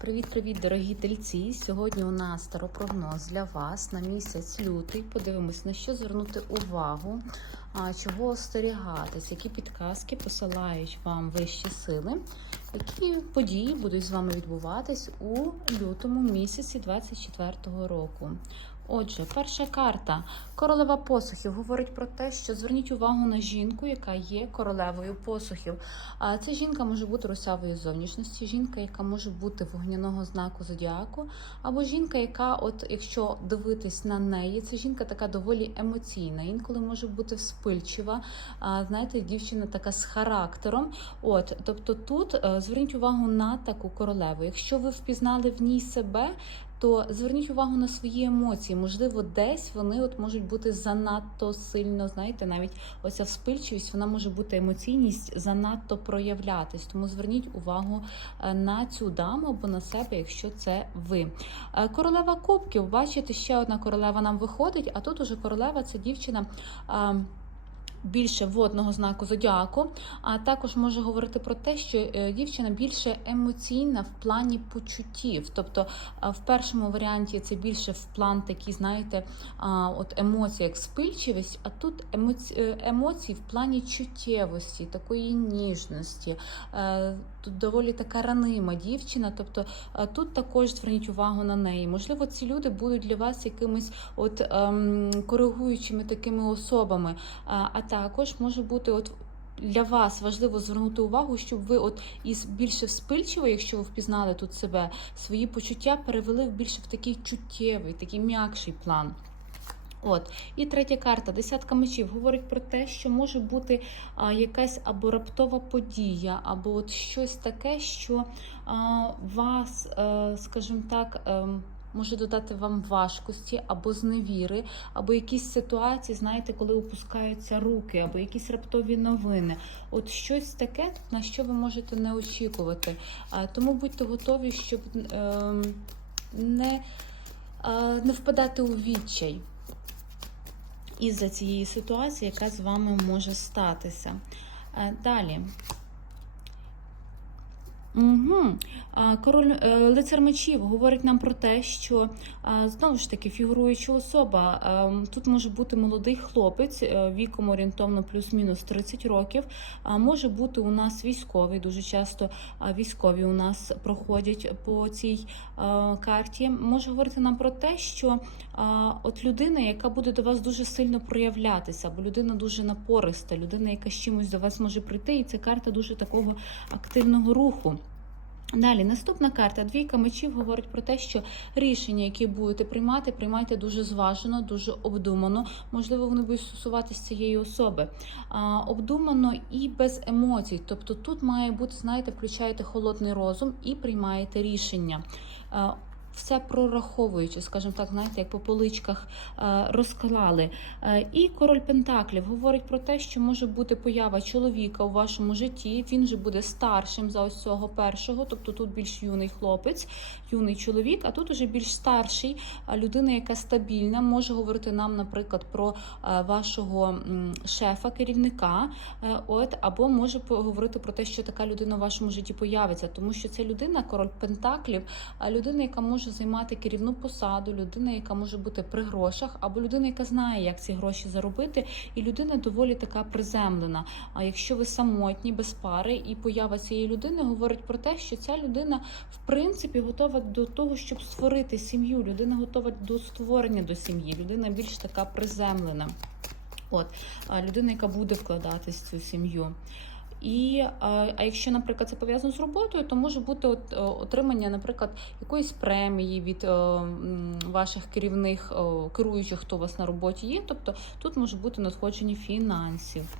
Привіт-привіт, дорогі тельці! Сьогодні у нас старопрогноз для вас на місяць лютий. Подивимось, на що звернути увагу, чого остерігатись, які підказки посилають вам вищі сили, які події будуть з вами відбуватись у лютому місяці 24-го року. Отже, перша карта королева посухів говорить про те, що зверніть увагу на жінку, яка є королевою посухів. А ця жінка може бути русявої зовнішності, жінка, яка може бути вогняного знаку зодіаку, або жінка, яка, от якщо дивитись на неї, це жінка така доволі емоційна, інколи може бути вспильчива. А, знаєте, дівчина така з характером. От, тобто, тут е, зверніть увагу на таку королеву. Якщо ви впізнали в ній себе, то зверніть увагу на свої емоції. Можливо, десь вони от можуть бути занадто сильно, знаєте, навіть оця вспильчивість, вона може бути емоційність занадто проявлятись. Тому зверніть увагу е, на цю даму або на себе, якщо це ви. Е, Королева кубків, бачите, ще одна королева нам виходить, а тут уже королева це дівчина. Більше водного знаку зодіаку, а також може говорити про те, що е, дівчина більше емоційна в плані почуттів. Тобто в першому варіанті це більше в план такі, знаєте, от емоції, як спильчивість, а тут е, емоції в плані чуттєвості, такої ніжності. Е, Тут доволі така ранима дівчина. Тобто е, тут також зверніть увагу на неї. Можливо, ці люди будуть для вас якимись от ем, коригуючими такими особами. А також може бути от. Для вас важливо звернути увагу, щоб ви от із більше вспильчиво, якщо ви впізнали тут себе, свої почуття перевели в більше в такий чуттєвий, такий м'якший план. От і третя карта, десятка мечів, говорить про те, що може бути а, якась або раптова подія, або от щось таке, що а, вас, е, скажімо так, е, може додати вам важкості або зневіри, або якісь ситуації, знаєте, коли опускаються руки, або якісь раптові новини. От щось таке, на що ви можете не очікувати. Тому будьте готові, щоб е, не, не впадати у відчай із-за цієї ситуації, яка з вами може статися. Далі. Угу. Король е, лицар мечів говорить нам про те, що знову ж таки фігуруюча особа. е, Тут може бути молодий хлопець е, віком орієнтовно плюс-мінус 30 років. А може бути у нас військовий. Дуже часто військові у нас проходять по цій е, карті. Може говорити нам про те, що от людина, яка буде до вас дуже сильно проявлятися, або людина дуже напориста, людина, яка з чимось до вас може прийти, і це карта дуже такого активного руху. Далі, наступна карта двійка мечів говорить про те, що рішення, які будете приймати, приймайте дуже зважено, дуже обдумано. Можливо, вони будуть стосуватися цієї особи. А, обдумано і без емоцій. Тобто тут має бути, знаєте, включаєте холодний розум і приймаєте рішення. Все прораховуючи, скажімо так, знаєте, як по поличках е, розклали. Е, І король Пентаклів говорить про те, що може бути поява чоловіка у вашому житті. Він же буде старшим за ось цього першого, тобто тут більш юний хлопець, юний чоловік, а тут уже більш старший людина, яка стабільна, може говорити нам, наприклад, про е, вашого шефа, керівника. е, От або може поговорити про те, що така людина в вашому житті появиться, тому що це людина, король Пентаклів, людина, яка може займати керівну посаду, людина, яка може бути при грошах, або людина, яка знає, як ці гроші заробити, і людина доволі така приземлена. А якщо ви самотні, без пари, і поява цієї людини говорить про те, що ця людина в принципі готова до того, щоб створити сім'ю. Людина готова до створення до сім'ї. Людина більш така приземлена. От людина, яка буде вкладатись в цю сім'ю. І а, якщо, наприклад, це пов'язано з роботою, то може бути от, е, отримання, наприклад, якоїсь премії від е, ваших керівних е, керуючих, хто у вас на роботі є. Тобто тут може бути надходження фінансів.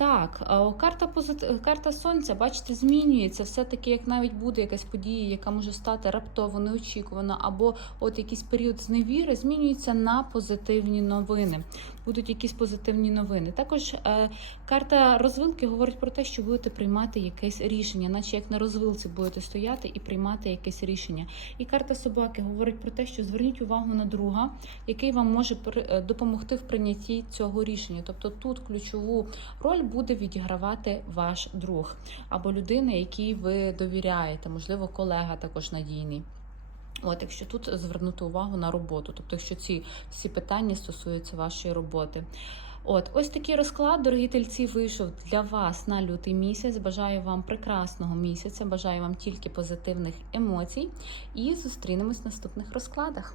Так, карта позит... карта сонця, бачите, змінюється. Все-таки, як навіть буде якась подія, яка може стати раптово, неочікувана, або от якийсь період зневіри, змінюється на позитивні новини. Будуть якісь позитивні новини. Також е, карта розвилки говорить про те, що будете приймати якесь рішення, наче як на розвилці будете стояти і приймати якесь рішення. І карта собаки говорить про те, що зверніть увагу на друга, який вам може при- допомогти в прийнятті цього рішення. Тобто тут ключову роль буде відігравати ваш друг або людина, якій ви довіряєте, можливо, колега також надійний. От, якщо тут звернути увагу на роботу, тобто, якщо ці всі питання стосуються вашої роботи. От, ось такий розклад, дорогі тельці, вийшов для вас на лютий місяць. Бажаю вам прекрасного місяця, бажаю вам тільки позитивних емоцій і зустрінемось в наступних розкладах.